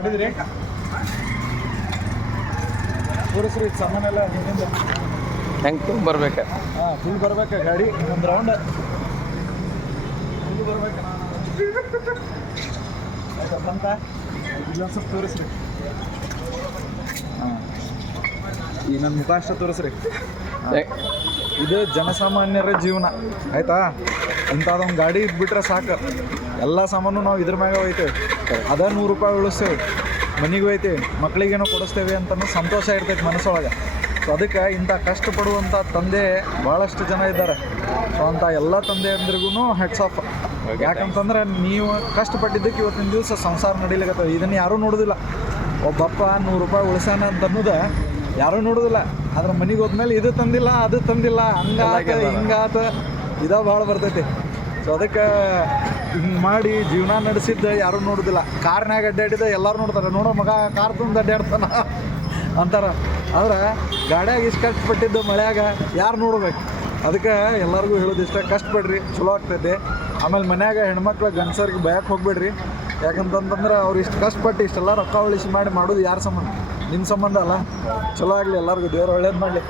ಮಾಡಿದ್ರಿ ತೋರಿಸ್ರಿ ಸಾಮಾನೆಲ್ಲ ಹಿಂದಿಂದ ಹೆಂಗೆ ತುಂಬ ಬರ್ಬೇಕು. ಹಾಂ ಫುಲ್ ಬರ್ಬೇಕು ಗಾಡಿ ಒಂದು ರೌಂಡ್ ಫುಲ್ ಬರ್ಬೇಕು ಅಂತ ಇಲ್ಲೊಂದು ಸ್ವಲ್ಪ ತೋರಿಸ್ರಿ. ಹಾಂ ಈ ನನ್ನ ಮುಖ ಅಷ್ಟೇ ತೋರಿಸ್ರಿ. ಇದು ಜನಸಾಮಾನ್ಯರ ಜೀವನ ಆಯ್ತಾ. ಇಂಥದ್ದೊಂದು ಗಾಡಿ ಇದ್ಬಿಟ್ರೆ ಸಾಕು, ಎಲ್ಲ ಸಾಮಾನು ನಾವು ಇದ್ರ ಮ್ಯಾಗ ಒಯ್ತೇವೆ. ಅದ 100 ರೂಪಾಯಿ ಉಳಿಸ್ತೇವೆ, ಮನೆಗೆ ಒಯ್ತೇವೆ, ಮಕ್ಕಳಿಗೇನೋ ಕೊಡಿಸ್ತೇವೆ ಅಂತನೂ ಸಂತೋಷ ಇರ್ತೈತೆ ಮನಸ್ಸೊಳಗೆ. ಸೊ ಅದಕ್ಕೆ ಇಂಥ ಕಷ್ಟಪಡುವಂಥ ತಂದೆ ಭಾಳಷ್ಟು ಜನ ಇದ್ದಾರೆ. ಸೊ ಅಂಥ ಎಲ್ಲ ತಂದೆಯಂದ್ರಿಗೂ ಹೆಡ್ಸ್ ಆಫ್. ಯಾಕಂತಂದ್ರೆ ನೀವು ಕಷ್ಟಪಟ್ಟಿದ್ದಕ್ಕೆ ಇವತ್ತಿನ ದಿವಸ ಸಂಸಾರ ನಡೀಲಿಕ್ಕೆ ಇದನ್ನು ಯಾರೂ ನೋಡೋದಿಲ್ಲ. ಒಬ್ಬಪ್ಪ 100 ರೂಪಾಯಿ ಉಳಿಸಾನ ಅಂತ ಅನ್ನೋದು ಯಾರೂ ನೋಡೋದಿಲ್ಲ. ಆದ್ರೆ ಮನೆಗೆ ಹೋದ್ಮೇಲೆ ಇದು ತಂದಿಲ್ಲ ಅದು ತಂದಿಲ್ಲ ಹಂಗಾತ ಹಿಂಗಾತ ಇದ ಭಾಳ ಬರ್ತೈತಿ. ಸೊ ಅದಕ್ಕೆ ಹಿಂಗೆ ಮಾಡಿ ಜೀವನ ನಡೆಸಿದ್ದು ಯಾರೂ ನೋಡೋದಿಲ್ಲ. ಕಾರ್ನಾಗ ಅಡ್ಡಾಡಿದ ಎಲ್ಲರೂ ನೋಡ್ತಾರೆ, ನೋಡೋ ಮಗ ಕಾರ್ ತುಂಬ ಅಡ್ಡಾಡ್ತಾನ ಅಂತಾರೆ. ಆದ್ರೆ ಗಾಡಿಯಾಗ ಇಷ್ಟು ಕಷ್ಟಪಟ್ಟಿದ್ದು ಮಳೆಯಾಗ ಯಾರು ನೋಡ್ಬೇಕು. ಅದಕ್ಕೆ ಎಲ್ಲರಿಗೂ ಹೇಳೋದು ಇಷ್ಟ, ಕಷ್ಟಪಡ್ರಿ, ಚಲೋ ಆಗ್ತೈತೆ. ಆಮೇಲೆ ಮನ್ಯಾಗ ಹೆಣ್ಮಕ್ಳು ಗಂಡಸರಿಗೆ ಭಯಕ್ಕೆ ಹೋಗ್ಬೇಡ್ರಿ. ಯಾಕಂತಂದ್ರೆ ಅವ್ರು ಇಷ್ಟು ಕಷ್ಟಪಟ್ಟು ಇಷ್ಟೆಲ್ಲ ರೊಕ್ಕ ಉಳಿಸಿ ಮಾಡೋದು ಯಾರ ಸಂಬಂಧ? ನಿಮ್ಮ ಸಂಬಂಧ ಅಲ್ಲ. ಚಲೋ ಆಗಲಿ, ಎಲ್ಲರಿಗೂ ದೇವ್ರು ಒಳ್ಳೇದು ಮಾಡಲಿ.